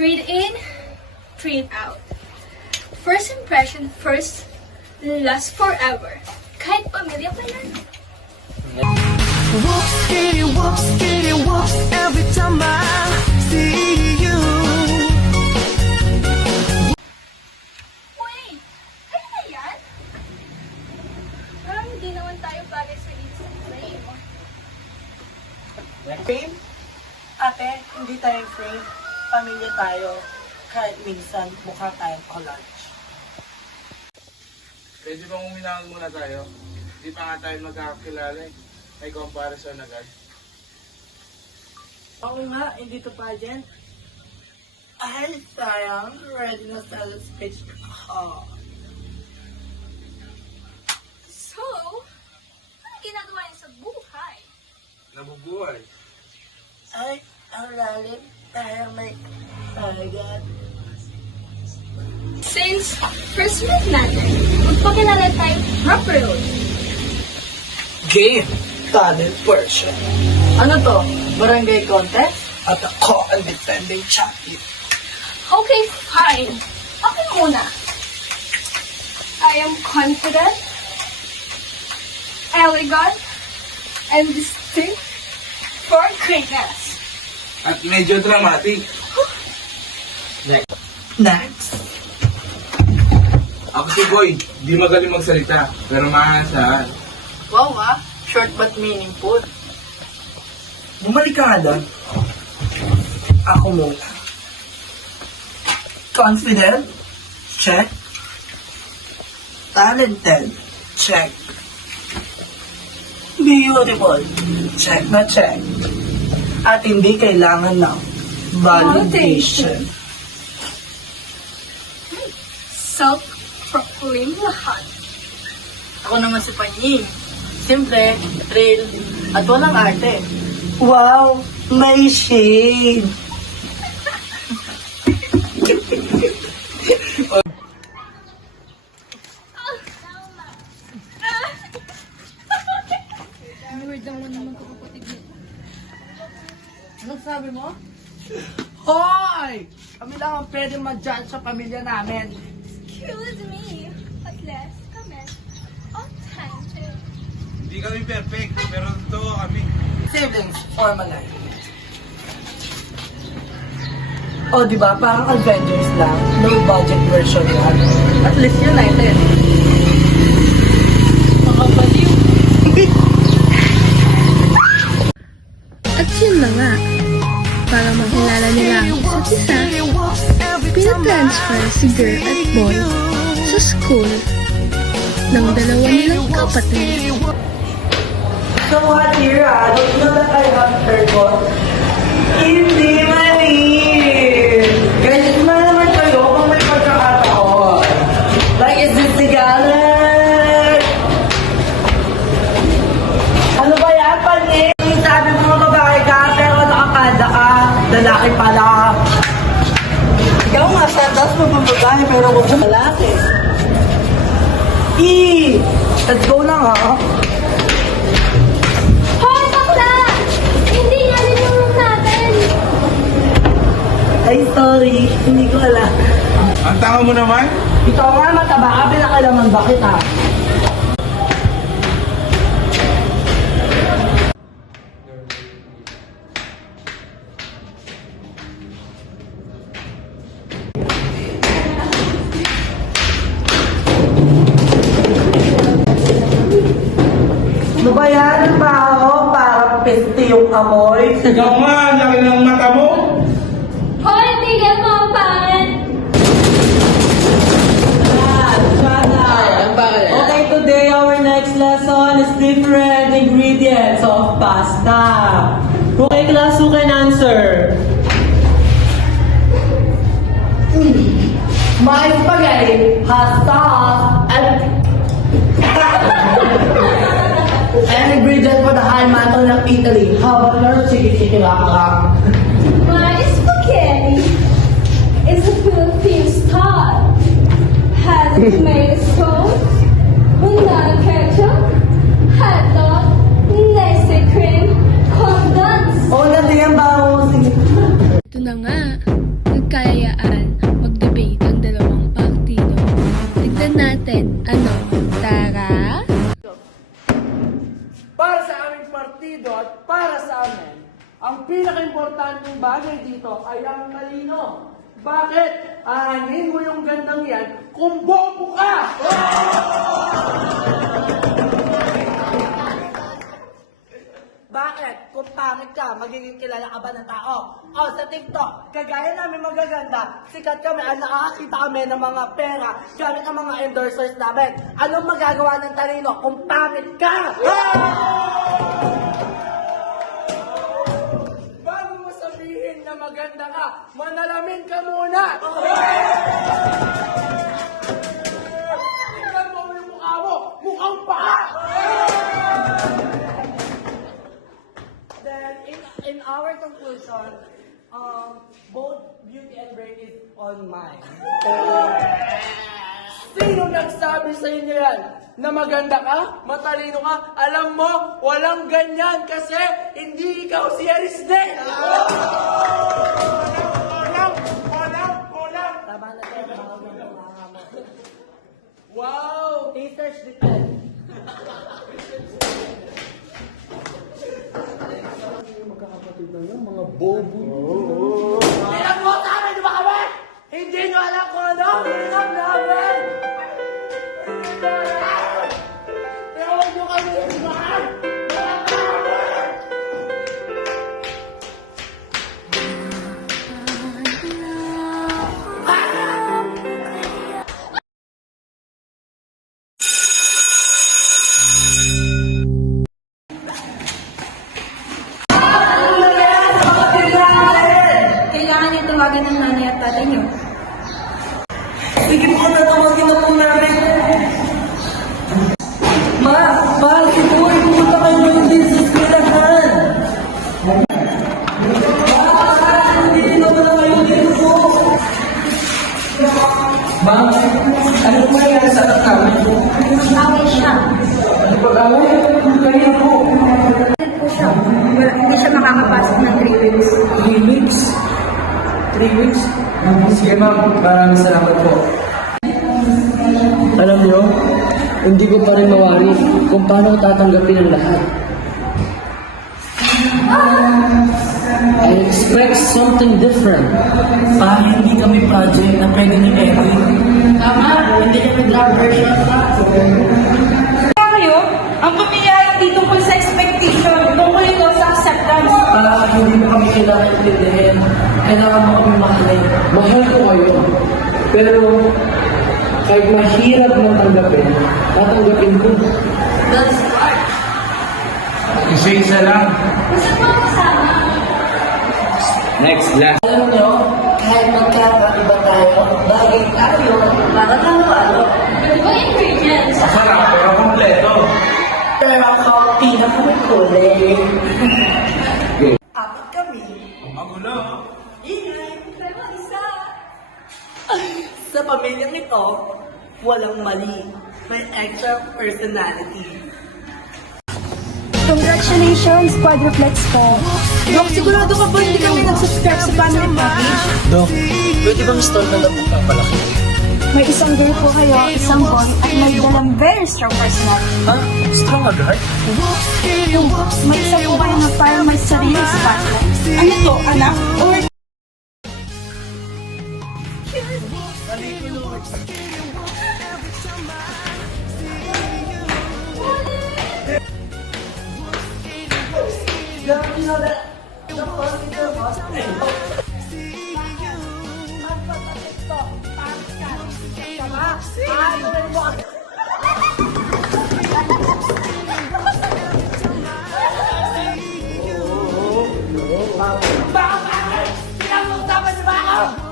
Trade in, trade out. First impression first, last forever. Kahit pamilya pa yan. Whoops, skitty, whoops, every time I see you. Uy, kayo na yan? Parang hindi naman tayo bagay sa isang frame. Frame? Ate, hindi tayo frame. Pamilya tayo. Kahit minsan, mukha tayong collage. Pwede bang uminahon muna tayo? Hindi pa nga tayo magkakakilala eh. May comparison agad. Oo nga, hindi to pageant. Ay, sayang. Ready na sa speech ko. So, ano ginagawa niya sa buhay? Nabubuhay. Ay, ang lalim. Tayo may agad. Since first meet natin, magpakilala tayo properly. Game! Talent portion. Ano to? Barangay contest? At ako ang defending champion. Okay, fine. Ako muna. I am confident, elegant, and distinct for greatness. At medyo dramatic. Next. Ako si Boy, di magaling magsalita, pero maasahan. Wow short but meaningful. Bumalik ka nga doon. Ako muna. Confident? Check. Talented? Check. Beautiful? Check na check. At hindi kailangan ng validation. Self-proclaimed lahat. Ako naman si Panying. Simple, real, at walang arte. Wow! May shade! Anong sabi mo? Hoy! Kami lang ang pwede mag-judge sa pamilya namin. Excuse me, but let's comment on time to Hindi kami perfect, pero totoo kami. Siblings for my life. Oh, di ba? Parang Avengers lang. No budget version yan. At least united. Makabaliw. At yun na nga, para makilala nila ang isa't isa, pinatransfer si girl at boy sa school ng dalawa nilang kapatid. So what here, don't you know that I have aircon? Hindi mali! Guys, na naman kayo kung may pagkakataon. Like, is this the galit? Ano ba yan, Panik? Sabi mo babae ka, pero nakakada ka. Lalaki pala. Ikaw nga, sandas mo babae, pero kung siya lalaki. Let's go na nga. Hoy, bakla! Hindi nga din yung room natin. Ay, sorry. Hindi ko alam. Ang tanga mo naman? Ikaw nga, mataba ka, pinakalaman ba kita? Ano ba yan? Ang baho? Parang peste yung amoy. Ikaw nga, ang laki ng mata mo. Hoy, tigil mo ang pangit! Okay, today our next lesson is different ingredients of pasta. Okay, class, who can answer? My spaghetti has sauce and ingredient for the high mantle of Italy. How about your chicken rock? My spaghetti is a Philippine style. Has tomato sauce, banana ketchup, hot dog, nice cream, condensed. Oh, nandito yung baho. Sige. Ito na nga, nagkaya bagay dito ay ang talino. Bakit? Aanhin mo yung gandang yan kung bobo ka! Bakit? Kung pangit ka, magiging kilala ka ba ng tao? O, sa TikTok, kagaya namin magaganda, sikat kami at nakakakita kami ng mga pera gamit ang mga endorsers namin. Anong magagawa ng talino kung pangit ka? Bago mo sabihin na maganda ka, manalamin ka muna! Tingnan mo yung mukha mo! Mukhang paa! Then, in our conclusion, both beauty and brain is on mine. Sino nagsabi sa inyo yan? Na maganda ka? Matalino ka? Alam mo, walang ganyan kasi hindi ikaw si Arisdale! Tama na tayo, bawal na mga mo. Wow! Research detail. Magkakapatid na yan, mga bobo. Ilang mo sa amin, di ba kami? Hindi nyo alam kung ano ang hirap namin! Ewan nyo kami yung mahal! Mga power! Kailangan niyo tawagan ng nanay at tatay niyo. Sige po, natawagin na po namin. Ma, siguro pumunta kayo ng business ko lahat. Hindi naman na kayo dito po. Ma'am, ano po nangyari sa anak namin po? Away siya. Ano pag-away? Kayo po. Po siya. Hindi siya makakapasok ng 3 weeks. 3 weeks? 3 weeks? Sige ma'am, maraming salamat po. Alam niyo, hindi ko pa rin mawari kung paano ko tatanggapin ang lahat. I expect something different. Hindi kami project na pwede ni Eddie. Tama, hindi kami drop version. Kayo, ang pamilya hindi tungkol sa expectation, tungkol ito sa acceptance. Hindi mo kami kailangan intindihin. Kailangan mo kami mahalin. Mahal ko kayo. Pero, kahit mahirap na tanggapin, tatanggapin ko. Isa-isa lang. Next, last. Alam nyo, kahit magkakaiba tayo, bagay tayo, para talo-talo. Iba ingredients. Masarap, pero kompleto. Pero ako, pinakakulay. Apat kami. Magulo. Ingay. Sa pamilyang ito, walang mali. May extra personality. Congratulations, Quadruplex po. Dok, sigurado ka ba hindi kami nag-subscribe sa family package? Dok, pwede bang install na lang ang palaki? May isang girl po kayo, isang boy, at may dalang very strong personality. Ha? Strong agad? Yung may isa po kayo na parang may sariling spotlight. Ano to, anak? Or You know that the first girl was Bakit? Pinag-usapan niyo ba ako?